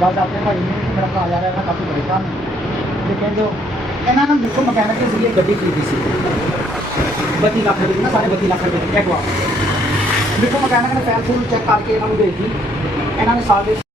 बस अपने भाई ने मेरा भरा जा रहा है काफ़ी परेशान लेकिन जो इन्होंने देखो मकैनिक के लिए गड्डी खरीदी सी 32 लाख रुपये ना 32.5 लाख रुपये क्या हुआ देखो मकैनिक ने पैर फूल चेक करके इन्होंने दे दी इन्होंने साल